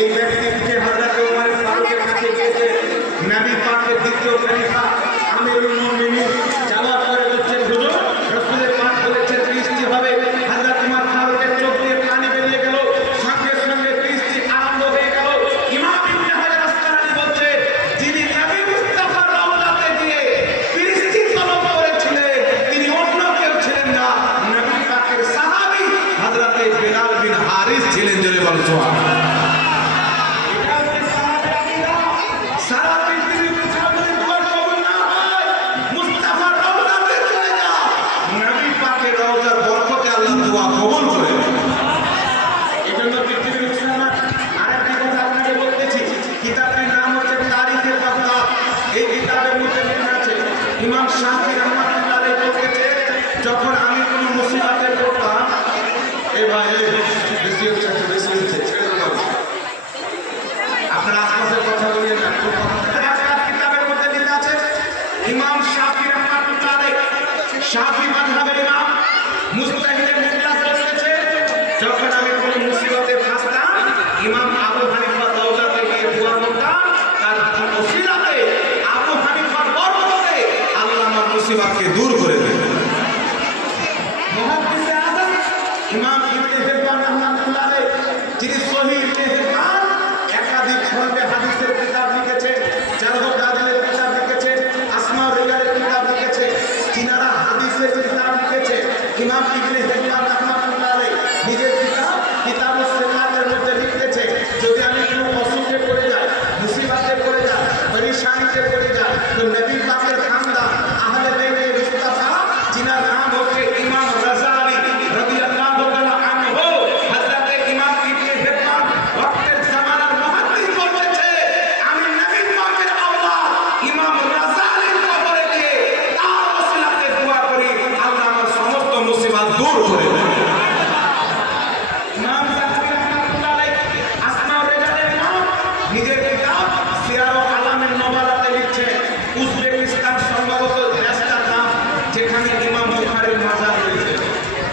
এই ব্যক্তিকে হযরত ওমর ফারুকের কাছে গিয়েছে। নবী পাকের দ্বিতীয় খলিফা আমিরুল মুমিনিন জবাব করে বলছেন, হুজুর রাসূলের পাক বলেছেন বৃষ্টি হবে। হযরত ওমর ফারুকের চোখ দিয়ে পানি বেরিয়ে গেল, সঙ্গে সঙ্গে বৃষ্টি আরম্ভ হয়ে গেল। ইমাম ইবনে হাজার আসকালানী বলছে, যিনি নবী মুস্তাফার রওজাতে গিয়ে বৃষ্টি তলব করেছিলেন তিনি অন্য কেউ ছিলেন না, নবী পাকের সাহাবী হযরত বিলাল বিন হারিস ছিলেন। জোরে বল সুবহানাল্লাহ। সারা পৃথিবীর মুসলমানদের দোয়া কবুল না হয়, মুস্তাফার রওজাতে চলে যাও, নবী পাকের রওজার বরকতে আল্লাহ দোয়া কবুল করে নেন। এজন্য পৃথিবীর মুসলমান আরেকটি কথা আপনাকে বলতেছি, কিতাবের নাম হচ্ছে তারিখে বাগদাদ। এই কিতাবের মধ্যে লেখা আছে ইমাম শাফি রাহমাতুল্লাহ আলাইহি বলেছে, যখন আমি কোনো মুসিবতে পড়তাম, এই ভাই বেশি হচ্ছে ছেড়ে দাও, আপনার আশপাশের কথা বলিয়ে না, কিতাবের মধ্যে লেখা আছে ইমাম শাফি রাহমাতুল্লাহ আলাইহি, শাফি মাযহাবের ইমাম, মুজতাহিদের মুখলাস বলেছে, যখন আমি কোনো মুসিবতে ফাঁসতাম ইমাম আবু হানিফা রওজাতে গিয়ে দোয়া করতাম, তার ওসিলাতে আবু হানিফার বরকতে আল্লাহ আমার মুসিবতকে দূর করে দেন। মুহাদ্দিসে আযম ইমাম ইবনে হিব্বান রাহমাতুল্লাহ আলাইহি, যিনি সহিহ ইবনে হিব্বান একাধিক খণ্ডে হাদিসের কিতাব লিখেছেন, জারহ ও তা'দীলের কিতাব লিখেছেন, আসমা ও রিজালের কিতাব লিখেছেন, যিনারা হাদিসের কিতাব লিখেছেন, ইমাম ইবনে হিব্বান রাহমাতুল্লাহ আলাইহি নিজের কিতাব কিতাবুস সিকাতের মধ্যে লিখেছে, যদি আমি কোনো অসুখে পড়ে যাই, মুসিবতে পড়ে যাই, পরেশানিতে পড়ে যাই, তো নবী পাকের খানদান আহলে বাইতে মুস্তাফা, যিনার নাম হচ্ছে ইমাম রাজালি রাদিয়াল্লাহু তাআলা আনহু, হযরত ইমাম ইবনে হিব্বান ওয়াক্তের জামানার মুহাদ্দিস বলেছে, আমি নবী পাকের আওলাদ ইমাম রাজালির কবরে গিয়ে তার ওসিলাতে দোয়া করি, আল্লাহ আমার সমস্ত মুসিবত দূর করে দেন। ইমাম যাহাবী রাহমাতুল্লাহ আলাইহি আসমা ও রিজালের ইমাম নিজের কিতাব সিয়ার ও আলামের নবালাতে লিখছেন, উজবেকিস্তান সম্ভবত দেশটার নাম, যেখানে ইমাম বুখারীর মাজার রয়েছে।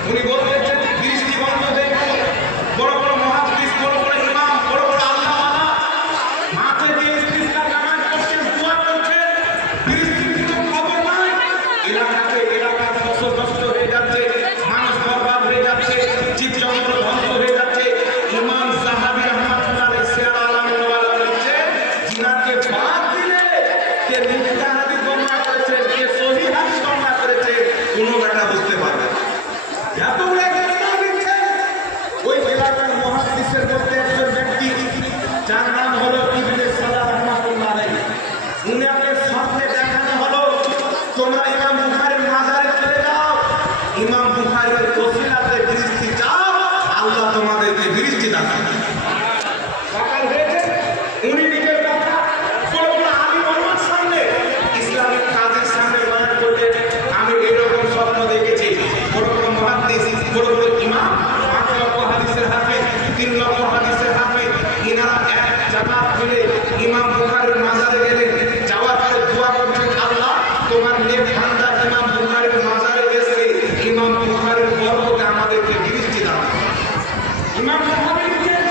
উনি বলতেছেন বৃষ্টি বন্ধ হয়ে গেল, বড় বড় মুহাদ্দিস, বড় বড় ইমাম, বড় বড় আল্লামা মাঠে গিয়ে ইস্তিসকার নামাজ পড়ছেন, দোয়া করছেন, বৃষ্টির কোনো খবর নাই। এলাকার ফসল নষ্ট হয়ে যাচ্ছে, মানুষ বরবাদ হয়ে যাচ্ছে, জীবজন্তু ধ্বংস হয়ে যাচ্ছে। ইমাম যাহাবী রাহমাতুল্লাহ আলাইহি সিয়ার আলামের নবালাতে লিখছেন, যিনাকে বাদ দিলে কে মিথ্যা হাদিস বর্ণনা করেছেন, কে সহিহ হাদিস বর্ণনা করেছেন, কোনো ব্যাটা বুঝতে পারবে না। এত ওই এলাকার মুহাদ্দিসের মধ্যে একজন ব্যক্তি, যার নাম হলো ইবনে সালাহ রাহমাতুল্লাহ আলাইহি, উনাকে স্বপ্নে দেখানো হলো, তোমরা ইমাম বুখারীর মাজারে চলে যাও, ইমাম বুখারীর ওসিলাতে বৃষ্টি চাও, আল্লাহ তোমাদেরকে বৃষ্টি দান করবেন। সকাল হয়েছে, উনি নিজের কথা বড় বড় আলিম ওলামার সামনে, ইসলামিক কাজের সামনে বয়ান করলেন, আমি এরকম স্বপ্ন দেখেছি। বড় বড় মুহাদ্দিস, বড় বড় ইমাম, 5 লক্ষ হাদিসের হাফেজ, 3 লক্ষ হাদিসের হাফেজ, ইনারা এক জামাত মিলে ইমাম বুখারীর মাজারে গেলেন, যাওয়ার পরে দোয়া করছেন, আল্লাহ তোমার নেক বান্দা ইমাম বুখারীর মাজারে গেছে, ইমাম বুখারীর বরকতে আমাদেরকে বৃষ্টি দাও। ইমাম বুখারী নিজের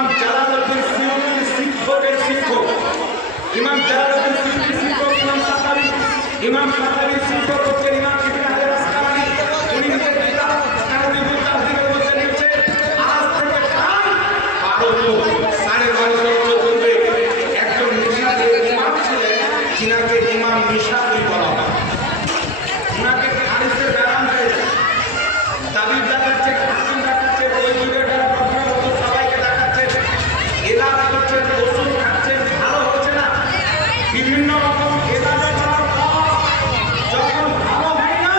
ইমাম জালালউদ্দিন সিউতির শিক্ষকের শিক্ষক, ইমাম জালালউদ্দিন সিউতির শিক্ষক ইমাম সাখাবীর শিক্ষক হচ্ছেন ইমাম ইবনে হাজার আসকালানী। উনি নিজের কিতাব তাহযীবুত তাহযীবের মধ্যে লিখছে, আজ থেকে প্রায় 1200 বছর পূর্বে একজন নিশাতের ইমাম ছিলেন, যিনাকে ইমাম নিশাতি বলা হয়। উনাকে হাদিসের ব্যায়াম দিয়েছে, তাবিব দেখাচ্ছে, হাকিম দেখাচ্ছে, ওই যুগের যারা প্রজ্ঞাবন্ত সবাইকে দেখাচ্ছে, এলাজ করছেন, ওষুধ খাচ্ছেন, ভালো হচ্ছে না, বিভিন্ন রকম এলাজের করার পর যখন ভালো হয় না,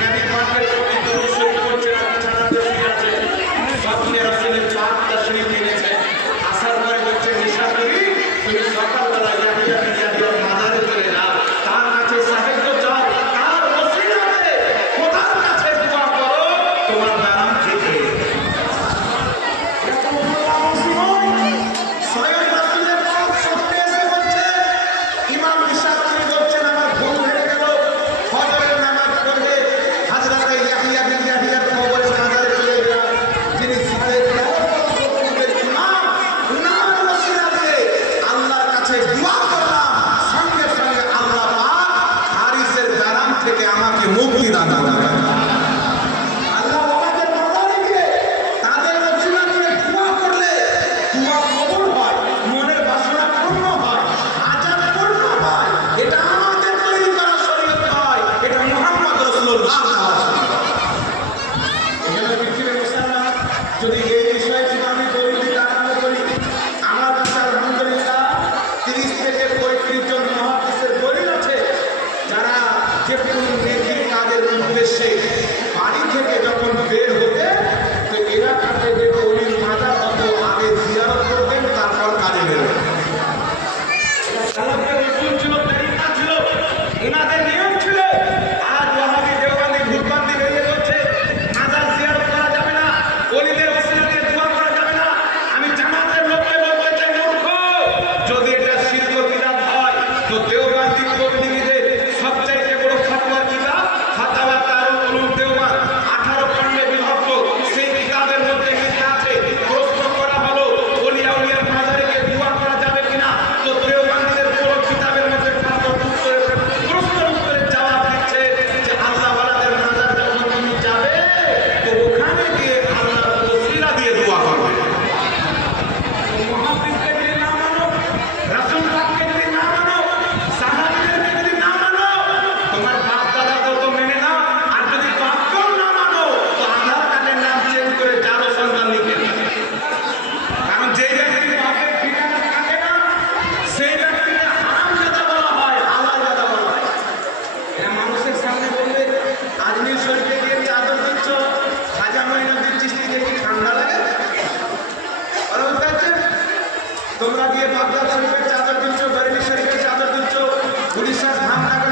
নবী পাকের প্রতি দরুদ শরীফ করছেন, আর বিছানাতে শুয়ে আছে, স্বপ্নে রাসূলের পাক তাশরীফ এনেছে, আসার পরে বলছে, নিশাতি তুমি সকালবেলা ইয়াহিয়ার মাজারে চলে যাও, তার কাছে সাহায্য চাও, তার ওসিলাতে খোদার কাছে দোয়া করো, তোমার ব্যারাম ঠিক হয়ে যাবে। স্বয়ং রাসূলের পাক স্বপ্নে এসে বলছে, ইমাম নিশাতি বলছেন, আমার ঘুম ভেঙে গেল, ফজরের নামাজ পড়বে, হযরত ইয়াহিয়ার কবরের মাজারে চলে গেলাম, যিনি 13.5 পূর্বের ইমাম, উনার ওসিলাতে আল্লাহর কাছে দোয়া করলাম, সঙ্গে সঙ্গে আল্লাহ পাক হারিসের ব্যারাম থেকে আমাকে মুক্তি দান করলেন। আল্লাহ আমাদের মাদারিকে তাদের ওসিলাতে দোয়া করলে দোয়া কবুল হয়, মনের বাসনা পূর্ণ হয়, হাজাত পূর্ণ হয়। এটা আমাদের তৈরি করা শরীয়ত নয়, এটা মুহাম্মদ রাসূলুল্লাহ দেওয়া শরীয়ত। এখানে পৃথিবীর মুসলমান যদি এই বিষয়ে যদি আমি দলিল দিতে আরম্ভ করি, আমার কাছে আলহামদুলিল্লাহ 30 থেকে 35 জন মুহাদ্দিসের দলিল আছে, যারা যে কোনো নেকি কাজের উদ্দেশ্যে বাড়ি থেকে যখন বের হতে, তো এলাকাতে যে অলির মাজার হতো আগে জিয়ারত করতেন, তারপর কাজে বের হতেন। সালাফের উসুল ছিল, তরিকা ছিল, উনাদের নিয়ম ছিল। আজ ওয়াহাবি দেওবন্দি ভূতবান্দি বেরিয়ে বলছে মাজার জিয়ারত করা যাবে না, ওলিদের ওসিলাতে দোয়া করা যাবে না। আমি জামাতের লোককে বলতে চাই, মূর্খ, যদি এটা শিরক ও বিদআত হয়, তো দেওবন্দি তবলিগীদের সবচাইতে বড় ফতোয়ার কিতাব ফাতাওয়া দারুল উলুম দেওবন্দ 18 খণ্ডে বিভক্ত, সেই কিতাবের মধ্যে লেখা আছে, প্রশ্ন করা হলো ওলিয়া উলিয়ার মাজারে গিয়ে দোয়া করা যাবে কিনা, তো দেওবন্দিদের পুরো কিতাবের মধ্যে প্রশ্নের উত্তরে জবাব দিচ্ছে যে আল্লাহ ওয়ালাদের মাজার যখন তুমি যাবে, তো ওখানে গিয়ে আল্লাহর ওসিলা দিয়ে দোয়া করবে। মুহাদ্দিসকে যদি না মানো, রাসূল পাককে যদি না মানো, সাহাবীদেরকে যদি না মানো, তোমার বাপ দাদাকেও তো মেনে নাও, আর যদি বাপকেও না মানো, তো আধার কার্ডের নাম চেঞ্জ করে জালো সন্তান লিখে নাও। কারণ যে ব্যক্তির বাপের ঠিকানা থাকে না, সেই ব্যক্তিকে হারামজাদা বলা হয়, হালালজাদা বলা হয়। এরা মানুষের সামনে বলবে, আজমির শরীফে গিয়ে চাদর দিচ্ছ, খাজা মঈনুদ্দিন চিশতিকে কি ঠান্ডা লাগে? ওরা বুঝতে পারছেন? তোমরা গিয়ে বাগদাদ শরীফের চাদর দিচ্ছ, বরেলি শরীফের চাদর দিচ্ছ, উড়িষ্যার ধামনগর